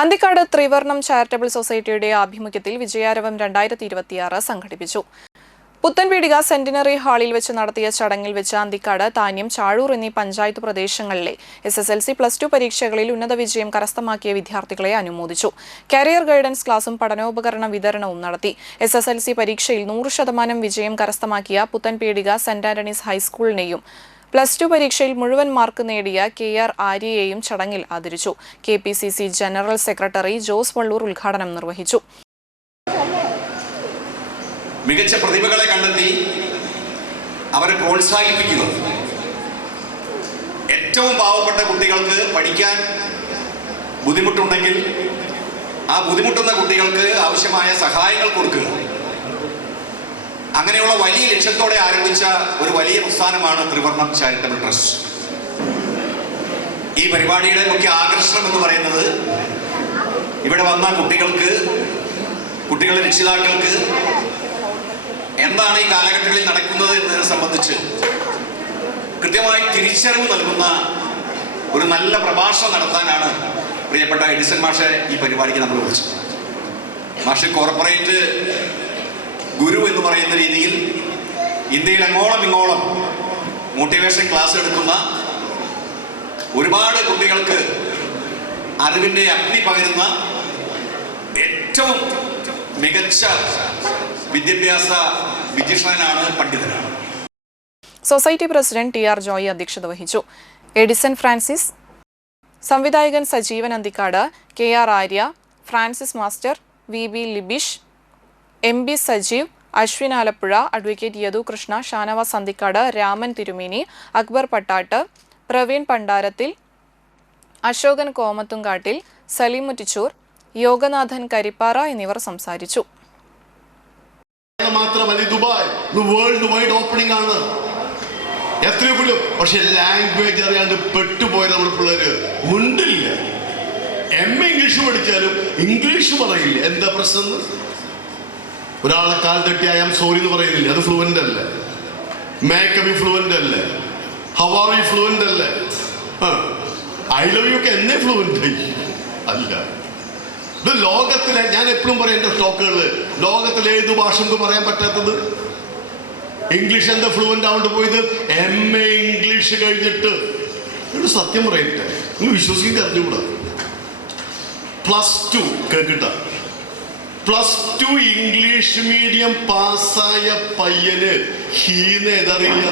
Anthikad ത്രിവർണം charitable സൊസൈറ്റിയുടെ ആഭിമുഖ്യത്തിൽ വിജയാരവം 2026 സംഘടിപ്പിച്ചു. പുത്തൻപീടിക സെന്റിനറി ഹാളിൽ വെച്ച് നടത്തിയ ചടങ്ങിൽ വെച്ച് അന്തിക്കാട്, താന്യം, ചാഴൂർ എന്നീ പഞ്ചായത്ത് പ്രദേശങ്ങളിലെ SSLC, +2 പരീക്ഷകളിൽ ഉന്നത വിജയം കരസ്ഥമാക്കിയ വിദ്യാർത്ഥികളെ അനുമോദിച്ചു. കരിയർ ഗൈഡൻസ് ക്ലാസും പഠനോപകരണ വിതരണവും നടത്തി. SSLC പരീക്ഷയിൽ 100% വിജയം കരസ്ഥമാക്കിയ പുത്തൻപീടിക സെന്റ് ആന്റണീസ് ഹൈസ്കൂളിനെയും +2 പരീക്ഷയിൽ മുഴുവൻ മാർക്ക് നേടിയ KR ആര്യയെയും ചടങ്ങിൽ ആദരിച്ചു. KPCC general secretary Jose Vallur ഉദ്ഘാടനം നിർവഹിച്ചു. മികച്ച പ്രതിഭകളെ കണ്ടെത്തി അവരെ പ്രോത്സാഹിപ്പിക്കുക. ഏറ്റവും പാവപ്പെട്ട കുട്ടികൾക്ക് പഠിക്കാൻ ബുദ്ധിമുട്ടുണ്ടെങ്കിൽ ആ ബുദ്ധിമുട്ടുന്ന കുട്ടികൾക്ക് ആവശ്യമായ സഹായങ്ങൾ കൊടുക്കുക. അങ്ങനെയുള്ള വലിയ ലക്ഷ്യത്തോടെ ആരംഭിച്ച ഒരു വലിയ പ്രസ്ഥാനമാണ് ത്രിവർണം ചാരിറ്റബിൾ ട്രസ്റ്റ്. ഈ പരിപാടിയുടെ മുഖ്യ ആകർഷണം എന്ന് പറയുന്നത് ഇവിടെ വന്ന കുട്ടികളുടെ രക്ഷിതാക്കൾക്ക് എന്താണ് ഈ കാലഘട്ടങ്ങളിൽ നടക്കുന്നത് എന്നതിനെ സംബന്ധിച്ച് കൃത്യമായി തിരിച്ചറിവ് നൽകുന്ന ഒരു നല്ല പ്രഭാഷണം നടത്താനാണ് പ്രിയപ്പെട്ട എഡിസൺ മാഷെ ഈ പരിപാടിക്ക് നമ്മൾ വിളിച്ചത്. മാഷ് കോർപ്പറേറ്റ് ഗുരു എന്ന് പറയുന്ന രീതിയിൽ ഇന്ത്യയിൽ അങ്ങോളം ഇങ്ങോളം മോട്ടിവേഷൻ ക്ലാസ് എടുക്കുന്ന ഒരുപാട് കുട്ടികൾക്ക് അറിവിൻ്റെ അഗ്നി പകരുന്ന ഏറ്റവും മികച്ച വിദ്യാഭ്യാസ വിചക്ഷണനാണ്, പണ്ഡിതനാണ്. സൊസൈറ്റി പ്രസിഡന്റ് TR ജോയി അധ്യക്ഷത വഹിച്ചു. എഡിസൺ ഫ്രാൻസിസ്, സംവിധായകൻ Sajeevan Anthikad, KR Arya, Francis master, VB Libish, MB Sajeev, Ashwin Alappuzha, advocate Yadu Krishna, Shanavas Anthikad, Raman തിരുമേനി, അക്ബർ പട്ടാട്ട്, പ്രവീൺ പണ്ടാരത്തിൽ, അശോകൻ കോമത്തുംകാട്ടിൽ, സലീം മുറ്റിച്ചൂർ, യോഗനാഥൻ കരിപ്പാറ എന്നിവർ സംസാരിച്ചു. മാത്രമല്ല ദുബായ് വേൾഡ് വൈഡ് ഓപ്പണിംഗ് ആണ്. എത്രയോ പക്ഷെ ലാംഗ്വേജ് അറിയാണ്ട് പെട്ടുപോയ നമ്മുടെ പിള്ളേര് മുണ്ടില്ല. MA ഇംഗ്ലീഷ് പഠിച്ചാലും ഇംഗ്ലീഷ് പറയില്ല. എന്താ പ്രശ്നം? ഒരാളെ കാൽ തട്ടി I am sorry എന്ന് പറയുന്നില്ല, അത് ഫ്ലുവൻ്റ് അല്ലേ. മേക്കബി ഫ്ലുവൻ്റ് അല്ലേ, ഹവാവി ഫ്ലുവൻ്റ് അല്ലേ, I love you ഒക്കെ എന്നെ ഫ്ലുവൻ്റ് അല്ല. ഇത് ലോകത്തിലെ, ഞാൻ എപ്പോഴും പറയും എൻ്റെ സ്റ്റോക്കുകളിൽ, ലോകത്തിലെ ഏത് ഭാഷ നമുക്ക് പറയാൻ പറ്റാത്തത്? ഇംഗ്ലീഷ് എന്താ ഫ്ലുവൻ്റ് ആവേണ്ടി പോയത്? MA ഇംഗ്ലീഷ് കഴിഞ്ഞിട്ട് ഒരു സത്യം പറയട്ടെ, നിങ്ങൾ വിശ്വസിക്കാൻ അറിഞ്ഞുകൂടാ. +2 കേൾക്കട്ട, +2 ഇംഗ്ലീഷ് മീഡിയം പാസ്സായ പയ്യന് ഹീന്ന് ഏതറിയില്ല.